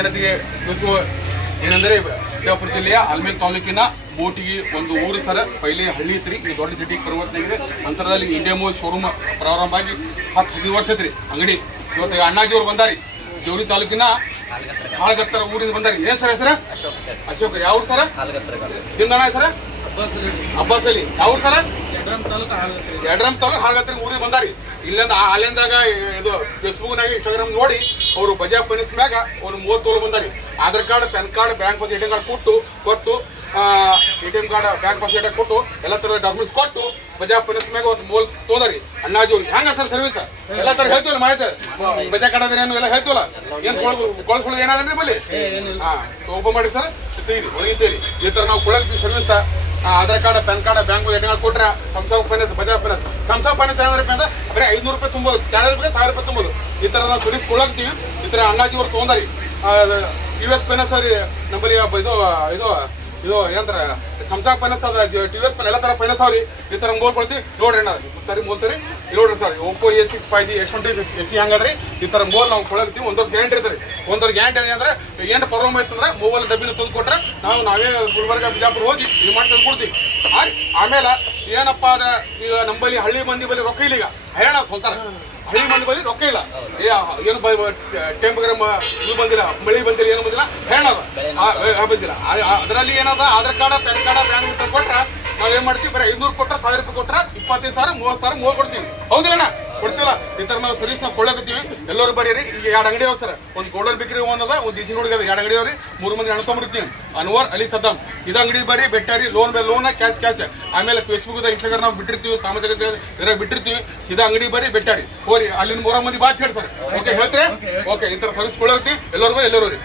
ಜನತೆಗೆ ತಿಳಿಸುವ ಏನಂದರೆ ವಿಜಯಪುರ ಜಿಲ್ಲೆಯ ಆಲ್ಮೇಲ್ ತಾಲೂಕಿನ ಬೋಟಿಗೆ ಒಂದು ಊರು ಸರ ಪೈಲೆ ಹಳ್ಳಿ ಐತ್ರಿ. ಈ ದೊಡ್ಡ ಸಿಟಿಗೆ ಪರಿವರ್ತನೆ ಆಗಿದೆ. ನಂತರದಲ್ಲಿ ಇಂಡಿಯಾ ಮೂವ್ ಶೋರೂಮ್ ಪ್ರಾರಂಭ ಆಗಿ 10-15 ವರ್ಷ ಐತ್ರಿ ಅಂಗಡಿ. ಇವತ್ತು ಅಣ್ಣಾಜಿ ಅವ್ರು ಬಂದಾರಿ. ಜವಳಿ ತಾಲೂಕಿನ ಹಾಳಗತ್ತರ ಊರಿಂದ ಬಂದಾರಿ. ಏನ್ ಸರ್ ಹೆಸರ? ಅಶೋಕ್. ಯಾವ ಊರು ಸರ? ನಿಮ್ದಣ್ಣ ಸರ? ಅಬ್ಬಾಸ್ ಅಲಿ. ಯಾವ ಊರು ಸರ? ಯಡ್ರಾಮ್ ತಾಲೂಕು ಹಾಳಗತ್ತರ ಊರಿಗೆ ಬಂದಾರಿ. ಇಲ್ಲಿಂದ ಅಲ್ಲಿಂದಾಗ ಇದು ಫೇಸ್ಬುಕ್ನಾಗ ಇನ್ಸ್ಟಾಗ್ರಾಮ್ ನೋಡಿ ಅವರು ಬಜಾಜ್ ಫೈನಾನ್ಸ್ ಮ್ಯಾಗ ಅವ್ರು 30 ತೋಲು ಬಂದಾರಿ. Aadhaar card, PAN card, bank pass, ATM card ಕೊಟ್ಟು ATM ಕಾರ್ಡ್, ಬ್ಯಾಂಕ್ ಪಾಸ್ ಕೊಟ್ಟು ಎಲ್ಲ ಥರದ ಡಾಕ್ಯುಮೆಂಟ್ಸ್ ಕೊಟ್ಟು ಬಜಾಜ್ ಫೈನಾನ್ಸ್ ಮ್ಯಾಗ ಒಂದು ಮೂಲ್ ತೋದಾರಿ. ಅಣ್ಣಾಜಿ ಅವ್ರಿಗೆ ಹೆಂಗ ಸರ್ ಸರ್ವಿಸ್ ಎಲ್ಲ ಥರ ಹೇಳ್ತೀವಲ್ಲ ಮಾಹಿತಿ. ಬಜಾಜ್ ಕಾರ್ಡ್ ಅಂದ್ರೆ ಏನು ಎಲ್ಲ ಹೇಳ್ತೀವಲ್ಲ. ಏನು ಕೊಳಸ್ಕೊಳ್ಳೋದು ಏನಾದ್ರಿ ಬಲ್ಲಿ ಓಪನ್ ಮಾಡಿ ಸರ್ ಒಳಗಿದ್ದೀರಿ. ಈ ಥರ ನಾವು ಕೊಳಗ್ತೀವಿ service. Aadhaar card, PAN card, bank ATM card ಕೊಟ್ರೆ Sansar finance, Bajaj finance. Sansar finance ಏನಾದ್ರಪ್ಪ ಅಂದ್ರೆ ಬರೀ 500 ರೂಪಾಯಿ ತುಂಬೋದು, ಸ್ಟ್ಯಾಂಡರ್ಡ್ ಬಗ್ಗೆ 1000 ರೂಪಾಯಿ ತುಂಬೋದು. ಈ ಥರ ನಾವು ಸರ್ವಿಸ್ ಕೊಳಗ್ತೀವಿ. ಈ ಥರ ಅಣ್ಣಾಜಿ ಅವ್ರು ತೊಗೊಂಡಾರಿ. US ಫೈನಾನ್ಸ್ ಅವ್ರಿ ನಮ್ಮಲ್ಲಿ ಇದು ಏನಂತಾರೆ ಸಂಸಾರ್ ಫೈನಾನ್ಸ್ ಅದ, TVS ಎಲ್ಲ ಥರ ಫೈನಾನ್ಸ್ ಅವ್ರಿ. ಈ ಥರ ಮೂಲ್ ಕೊಡ್ತೀವಿ ನೋಡ್ರಿ ಅಣ್ಣ. ಸರಿ ಮೂಲ್ತೀರಿ ನೋಡ್ರಿ sir. Oppo A6 5G S20 FE ಹಂಗಾದ್ರಿ. ಈ ಥರ ಮೂಲ್ ನಾವು ಕೊಳಗ್ತೀವಿ. 1 ವರ್ಷ ಗ್ಯಾರಂಟಿ ಇರ್ತಾರೆ. 1 ವರ್ಷ ಗ್ಯಾರಂಟಿ ಅಂದ್ರೆ ಏನು ಪ್ರಾಬ್ಲಮ್ ಆಯ್ತಂದ್ರೆ ಮೊಬೈಲ್ ಡಬ್ಬಿನ ತಂದು ಕೊಟ್ರೆ ನಾವೇ ಗುಲ್ಬರ್ಗ, ಬಿಜಾಪುರ ಹೋಗಿ ಇದು ಮಾಡಿ ತಂದು ಕೊಡ್ತೀವಿ. ಆಮೇಲೆ ಏನಪ್ಪ ಅದ ಈಗ ನಂಬಲ್ಲಿ ಹಳ್ಳಿ ಮಂದಿ ಬಳಿ ರೊಕ್ಕ ಇಲ್ಲ. ಈಗ ಹೈರಾಣ ಸಂಸಾರ. ಹಳ್ಳಿ ಮಂದಿ ಬಳಿ ರೊಕ್ಕ ಇಲ್ಲ. ಏನು ಟೆಂಪಗ್ರಾಮ್ ಇದು ಬಂದಿಲ್ಲ, ಮಳಿ ಬಂದಿಲ್ಲ, ಏನು ಬಂದಿಲ್ಲ, ಹೈರಾಣ ಬಂದಿಲ್ಲ. ಅದರಲ್ಲಿ ಏನದ Aadhaar card, PAN card, bank ಕೊಟ್ರೆ ನಾವು ಏನು ಮಾಡ್ತೀವಿ, ಬರೀ 500 ಕೊಟ್ರೆ 1000 ರೂಪಾಯಿ ಕೊಟ್ರೆ 25,000 30,000 ಮೂವ್ ಕೊಡ್ತೀವಿ. ಹೌದಿಲ್ಲಣ್ಣ? ಕೊಡ್ತೀವಲ್ಲ. ಈ ಥರ ನಾವು ಸರ್ವಿಸ್ ನಾವು ಕೊಡಕತ್ತೀವಿ. ಎಲ್ಲರೂ ಬರೀರಿ. ಈಗ 2 ಅಂಗಡಿ ಅವ್ರು ಸರ್. ಒಂದು ಗೋಲ್ಡನ್ ಬೇಕರಿ ಒಂದದ, ಒಂದು ದೇಸಿ ಹುಡುಗ ಅದ. 2 ಅಂಗಡಿ ಅವ್ರಿ. 3 ಮಂದಿ ಹಣ ತೊಗೊಂಡಿರ್ತೀವಿ. ಅನ್ವರ್ ಅಲಿ ಸದ್ದಾಮ್. ಇದು ಅಂಗಡಿ ಬರೀ ಬೆಟ್ಟಾರಿ. ಲೋನ್ ಮೇಲೆ ಲೋನ್, ಕ್ಯಾಶ್. ಆಮೇಲೆ ಫೇಸ್ಬುಕ್, ಇನ್ಸ್ಟಾಗ್ರಾಮ್ ನಾವು ಬಿಟ್ಟಿರ್ತೀವಿ, ಸಾಮಾಜಿಕ ಇದ್ರಾಗ ಬಿಟ್ಟಿರ್ತೀವಿ. ಸೀದಾ ಅಂಗಡಿ ಬರೀ ಬೆಟ್ಟಾರಿ ಹೋರಿ. ಅಲ್ಲಿನ 3 ಮಂದಿ ಬಾತ್ ಹೇಳಿ ಸರ್. ಓಕೆ ಹೇಳ್ತೀರಿ? ಓಕೆ. ಈ ಥರ ಸರ್ವಿಸ್ ಕೊಡಕತ್ತೀವಿ. ಎಲ್ಲರೂ ಬರೀ.